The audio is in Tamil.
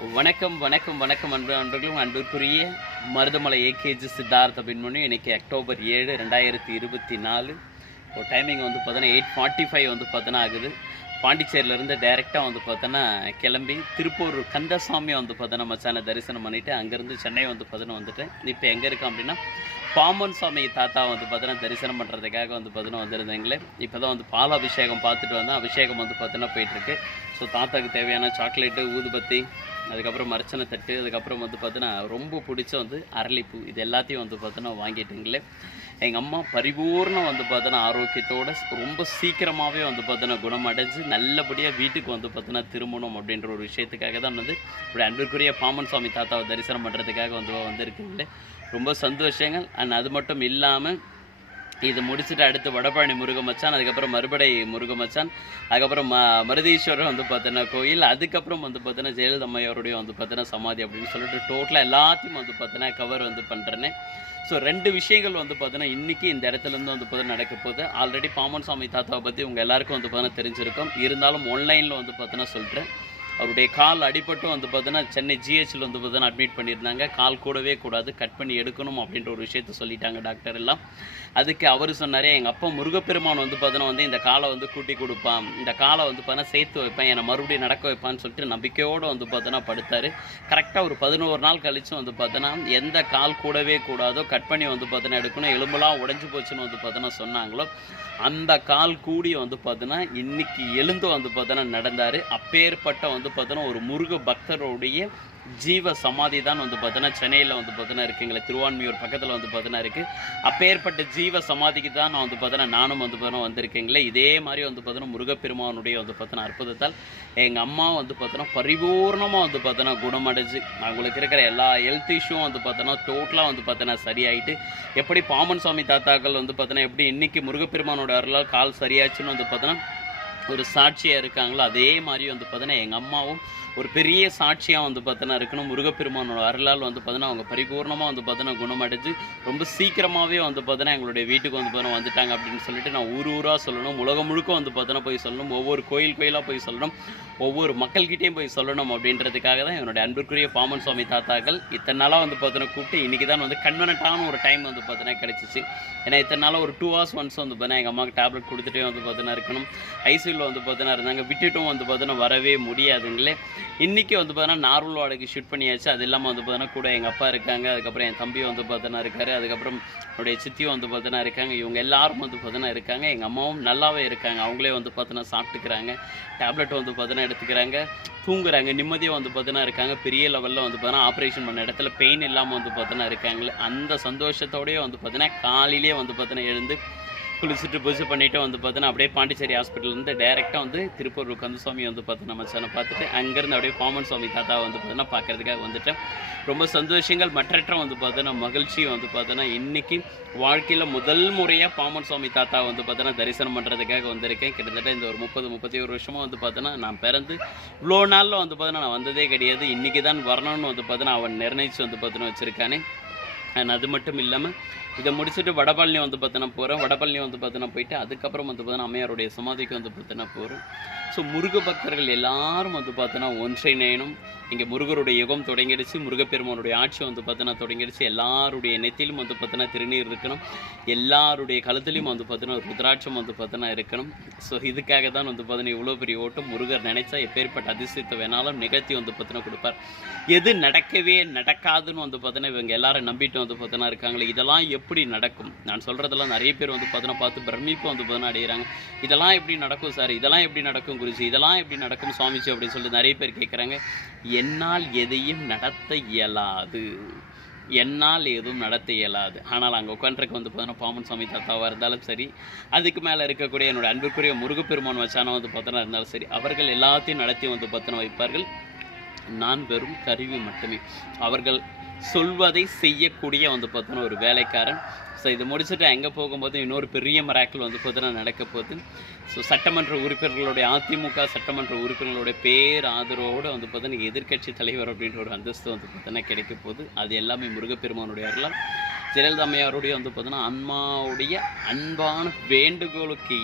வணக்கம் வணக்கம் வணக்கம் அன்பு அன்பர்களும் அன்பிற்குரிய மருதமலை ஏகேஜி சித்தார்த்த பின்மணி இன்றைக்கி அக்டோபர் ஏழு ரெண்டாயிரத்தி இருபத்தி நாலு. இப்போ டைமிங் வந்து பார்த்தோன்னா எயிட் ஃபார்ட்டி ஃபைவ் வந்து பார்த்தோன்னா ஆகுது. பாண்டிச்சேரியிலேருந்து டைரெக்டாக வந்து பார்த்தோன்னா கிளம்பி திருப்பூர் கந்தசாமி வந்து பார்த்தோன்னா மச்சானை தரிசனம் பண்ணிவிட்டு அங்கேருந்து சென்னை வந்து பார்த்தோன்னா வந்துட்டேன் இப்போ எங்கே இருக்கோம் அப்படின்னா பாம்பன் சுவாமி தாத்தா வந்து பார்த்தோன்னா தரிசனம் பண்ணுறதுக்காக வந்து பார்த்தோன்னா வந்திருந்தீங்களே இப்போ தான் வந்து பால் அபிஷேகம் பார்த்துட்டு வந்தேன் அபிஷேகம் வந்து பார்த்தோன்னா போயிட்டுருக்கு. ஸோ தாத்தாவுக்கு தேவையான சாக்லேட்டு ஊதுபத்தி அதுக்கப்புறம் மரச்சனை தட்டு அதுக்கப்புறம் வந்து பார்த்தோன்னா ரொம்ப பிடிச்ச வந்து அரளிப்பூ இது எல்லாத்தையும் வந்து பார்த்தோன்னா வாங்கிட்டுங்களே. எங்கள் அம்மா பரிபூர்ணம் வந்து பார்த்தோன்னா ஆரோக்கியத்தோடு ரொம்ப சீக்கிரமாகவே வந்து பார்த்தோன்னா குணமடைஞ்சு நல்லபடியாக வீட்டுக்கு வந்து பார்த்தோன்னா திரும்பணும் அப்படின்ற ஒரு விஷயத்துக்காக தான் வந்து இப்படி அன்பிற்குரிய பாமன் சுவாமி தாத்தாவை தரிசனம் பண்ணுறதுக்காக வந்து வந்திருக்குங்களே ரொம்ப சந்தோஷங்கள். அண்ட் அது மட்டும் இல்லாமல் இது முடிச்சுட்டு அடுத்து வடபழனி முருகமச்சான் அதுக்கப்புறம் மறுபடை முருகமச்சான் அதுக்கப்புறம் ம மருதீஸ்வரர் வந்து பார்த்தோன்னா கோயில் அதுக்கப்புறம் வந்து பார்த்தோன்னா ஜெயலலிதம்மையோருடைய வந்து பார்த்தோன்னா சமாதி அப்படின்னு சொல்லிட்டு டோட்டலாக எல்லாத்தையும் வந்து பார்த்தோன்னா கவர் வந்து பண்ணுறேன்னு ஸோ ரெண்டு விஷயங்கள் வந்து பார்த்தோன்னா இன்றைக்கி இந்த இடத்துல இருந்து வந்து பார்த்தோன்னா நடக்க போகுது. ஆல்ரெடி பாமன் சாமி தாத்தாவை பற்றி உங்கள் எல்லாருக்கும் வந்து பார்த்தோன்னா தெரிஞ்சிருக்கும். இருந்தாலும் ஆன்லைனில் வந்து பார்த்தோன்னா சொல்கிறேன் அவருடைய கால் அடிபட்டும் வந்து பார்த்தீங்கன்னா சென்னை ஜிஹெச்சில் வந்து பார்த்தோன்னா அட்மிட் பண்ணியிருந்தாங்க. கால் கூடவே கூடாது கட் பண்ணி எடுக்கணும் அப்படின்ற ஒரு விஷயத்த சொல்லிட்டாங்க டாக்டர் எல்லாம். அதுக்கு அவர் சொன்னார் எங்கள் அப்பா முருகப்பெருமான் வந்து பார்த்தீங்கன்னா வந்து இந்த காலை வந்து கூட்டி கொடுப்பான். இந்த காலை வந்து பார்த்தீங்கன்னா சேர்த்து வைப்பேன் என்னை மறுபடியும் நடக்க வைப்பான்னு சொல்லிட்டு நம்பிக்கையோடு வந்து பார்த்தோன்னா படுத்தார். கரெக்டாக ஒரு பதினோரு நாள் கழிச்சு வந்து பார்த்தோன்னா எந்த கால் கூடவே கூடாதோ கட் பண்ணி வந்து பார்த்தோன்னா எடுக்கணும். எலும்புலாம் உடஞ்சி போச்சுன்னு வந்து பார்த்தோன்னா சொன்னாங்களோ அந்த கால் கூடி வந்து பார்த்தோன்னா இன்னைக்கு எழுந்து வந்து பார்த்தோன்னா நடந்தார். அப்பேற்பட்ட வந்து பார்த்தோன்னா ஒரு முருக பக்தருடைய ஜீவ சமாதி தான் வந்து பார்த்தோன்னா சென்னையில் வந்து பார்த்தோன்னா இருக்குங்களே திருவான்மையூர் பக்கத்தில் வந்து பார்த்தோன்னா இருக்குது அப்பேற்பட்ட ஜீவ சமாதிக்கு தான் நான் வந்து பார்த்தோன்னா நானும் வந்து பார்த்தோன்னா வந்திருக்கேங்களே இதே மாதிரி வந்து பார்த்தோன்னா முருகப்பெருமானுடைய வந்து பார்த்தோன்னா அற்புதத்தால் எங்கள் அம்மா வந்து பார்த்தோன்னா பரிபூர்ணமாக வந்து பார்த்தோன்னா குணமடைஞ்சு அவங்களுக்கு இருக்கிற எல்லா ஹெல்த் இஷ்யூவும் வந்து பார்த்தோன்னா டோட்டலாக வந்து பார்த்தோன்னா சரியாயிட்டு எப்படி பாமன் சுவாமி தாத்தாக்கள் வந்து பார்த்தோன்னா எப்படி இன்றைக்கி முருகப்பெருமானோட அருளால் கால் சரியாச்சுன்னு வந்து பார்த்தோன்னா ஒரு சாட்சியாக இருக்காங்களோ அதே மாதிரி வந்து பார்த்தோன்னா எங்கள் அம்மாவும் ஒரு பெரிய சாட்சியாக வந்து பார்த்தோன்னா இருக்கணும். முருகப்பெருமானோட அருளால் வந்து பார்த்தோன்னா அவங்க பரிபூர்ணமாக வந்து பார்த்தோன்னா குணமடைஞ்சு ரொம்ப சீக்கிரமாகவே வந்து பார்த்தோன்னா எங்களுடைய வீட்டுக்கு வந்து பார்த்தோன்னா வந்துட்டாங்க அப்படின்னு சொல்லிட்டு நான் ஊர் ஊராக சொல்லணும். உலகம் முழுக்க வந்து பார்த்தோன்னா போய் சொல்லணும். ஒவ்வொரு கோயில் கோயிலாக போய் சொல்லணும். ஒவ்வொரு மக்கள்கிட்டேயும் போய் சொல்லணும் அப்படின்றதுக்காக தான் என்னுடைய அன்புக்குரிய பாமன் சுவாமி தாத்தாக்கள் இத்தனை நாளாக வந்து பார்த்தோன்னா கூப்பிட்டு இன்றைக்கி தான் வந்து கன்வெனட்டான ஒரு டைம் வந்து பார்த்தோன்னா கிடச்சிச்சு. ஏன்னா இத்தனை நாளாக ஒரு டூ ஹவர்ஸ் ஒன்ஸ் வந்து பார்த்தீங்கன்னா எங்கள் அம்மாவுக்கு டேப்லெட் கொடுத்துட்டே வந்து பார்த்தோன்னா இருக்கணும். ஐசியூவில் வந்து பார்த்தீங்கன்னா இருந்தாங்க விட்டுட்டும் வந்து பார்த்தீங்கன்னா வரவே முடியாதுங்களே இன்றைக்கி வந்து பார்த்தோன்னா நார்மல் வாடகை ஷூட் பண்ணியாச்சு அது இல்லாமல் வந்து பார்த்தீங்கன்னா கூட எங்கள் அப்பா இருக்காங்க அதுக்கப்புறம் என் தம்பி வந்து பார்த்தீங்கன்னா இருக்காரு அதுக்கப்புறம் என்னுடைய சித்தியும் வந்து பார்த்தீங்கன்னா இருக்காங்க இவங்க எல்லாரும் வந்து பார்த்தீங்கன்னா இருக்காங்க எங்கள் அம்மாவும் நல்லாவே இருக்காங்க அவங்களே வந்து பார்த்தீங்கன்னா சாப்பிட்டுக்கிறாங்க டேப்லெட் வந்து பார்த்தோன்னா எடுத்துக்கிறாங்க தூங்குறாங்க நிம்மதியாக வந்து பார்த்தீங்கன்னா இருக்காங்க பெரிய லெவலில் வந்து பார்த்தீங்கன்னா ஆப்ரேஷன் பண்ண இடத்துல பெயின் இல்லாமல் வந்து பார்த்தோன்னா இருக்காங்களே அந்த சந்தோஷத்தோடய வந்து பார்த்தீங்கன்னா காலையிலே வந்து பார்த்தீங்கன்னா எழுந்து குளிச்சுட்டு பூஜை பண்ணிவிட்டு வந்து பார்த்தோன்னா அப்படியே பாண்டிச்சேரி ஹாஸ்பிட்டல்லேருந்து டேரெக்டாக வந்து திருப்பூர் கந்தசுவாமி வந்து பார்த்தோன்னா மச்சானை பார்த்துட்டு அங்கேருந்து அப்படியே பாமன் சுவாமி தாத்தா வந்து பார்த்தோன்னா பார்க்கறதுக்காக வந்துட்டேன் ரொம்ப சந்தோஷங்கள் மற்றற்ற வந்து பார்த்தோன்னா மகிழ்ச்சி வந்து பார்த்தோன்னா இன்றைக்கி வாழ்க்கையில் முதல் முறையாக பாமன் சுவாமி தாத்தா வந்து பார்த்தோன்னா தரிசனம் பண்ணுறதுக்காக வந்திருக்கேன் கிட்டத்தட்ட இந்த ஒரு முப்பது முப்பத்தி ஒரு வருஷமாக வந்து பார்த்தோன்னா நான் பிறந்து இவ்வளோ நாளில் வந்து பார்த்தோன்னா நான் வந்ததே கிடையாது இன்றைக்கி தான் வரணும்னு வந்து பார்த்தோன்னா அவன் நிர்ணயித்து வந்து பார்த்தோன்னா வச்சுருக்கானே அண்ட் அது மட்டும் இல்லாமல் இதை முடிச்சுட்டு வடபழனி வந்து பார்த்தோன்னா போகிறேன் வடபழனி வந்து பார்த்தோன்னா போயிட்டு அதுக்கப்புறம் வந்து பார்த்தோன்னா அம்மையாருடைய சமாதிக்கு வந்து பார்த்தோன்னா போகிறேன் ஸோ முருக பக்தர்கள் எல்லாரும் வந்து பார்த்தோன்னா ஒன்றிணையணும் இங்கே முருகருடைய யுகம் தொடங்கிடுச்சு முருகப்பெருமானுடைய ஆட்சி வந்து பார்த்தோன்னா தொடங்கிடுச்சு எல்லாருடைய நெத்திலும் வந்து பார்த்தோன்னா திருநீர் இருக்கணும் எல்லாருடைய கழுத்துலையும் வந்து பார்த்தோன்னா ருத்ராட்சம் வந்து பார்த்தோன்னா இருக்கணும் ஸோ இதுக்காக தான் வந்து பார்த்தோன்னா இவ்வளோ பெரிய ஓட்டம் முருகர் நினைச்சா எப்பேற்பட்ட அதிசயத்தை வேணாலும் நிகழ்த்தி வந்து பார்த்தோன்னா கொடுப்பார் எது நடக்கவே நடக்காதுன்னு வந்து பார்த்தோன்னா இவங்க எல்லாரும் நம்பிட்டு வந்து பார்த்தோன்னா இருக்காங்களே இதெல்லாம் எப்படி நடக்கும்? நான் சொல்கிறதெல்லாம் நிறைய பேர் வந்து பார்த்தோன்னா பார்த்து பிரமிப்பு வந்து பார்த்தோன்னா அடைகிறாங்க இதெல்லாம் எப்படி நடக்கும் சார்? இதெல்லாம் எப்படி நடக்கும் குருஜி? இதெல்லாம் எப்படி நடக்கும் சுவாமிஜி அப்படின்னு சொல்லிட்டு நிறைய பேர் கேட்குறாங்க என்னால் எதையும் நடத்த இயலாது. என்னால் எதுவும் நடத்த இயலாது. ஆனால் அங்கே உட்காந்துருக்க வந்து பார்த்தோன்னா பாமன் சுவாமி தாத்தாவாக இருந்தாலும் சரி அதுக்கு மேலே இருக்கக்கூடிய என்னோட அன்புக்குரிய முருகப்பெருமான் வச்சானா வந்து பார்த்தோன்னா இருந்தாலும் சரி அவர்கள் எல்லாத்தையும் நடத்தி வந்து பார்த்தோன்னா வைப்பார்கள். நான் வெறும் கருவி மட்டுமே. அவர்கள் சொல்வதை செய்யக்கூடிய வந்து பார்த்தோன்னா ஒரு வேலைக்காரன். ஸோ இது முடிச்சுட்டு எங்கே போகும்போது இன்னொரு பெரிய மராக்கள் வந்து பார்த்தோன்னா நடக்க போகுது. ஸோ சட்டமன்ற உறுப்பினர்களுடைய அதிமுக சட்டமன்ற உறுப்பினர்களுடைய பேர் ஆதரவோடு வந்து பார்த்தோன்னா எதிர்க்கட்சி தலைவர் அப்படின்ற ஒரு அந்தஸ்து வந்து பார்த்தோன்னா கிடைக்க போகுது. அது எல்லாமே முருகப்பெருமானுடைய அருளால். ஜெயலலிதா அம்மையாருடைய வந்து பார்த்தோன்னா அம்மாவுடைய அன்பான வேண்டுகோளுக்கு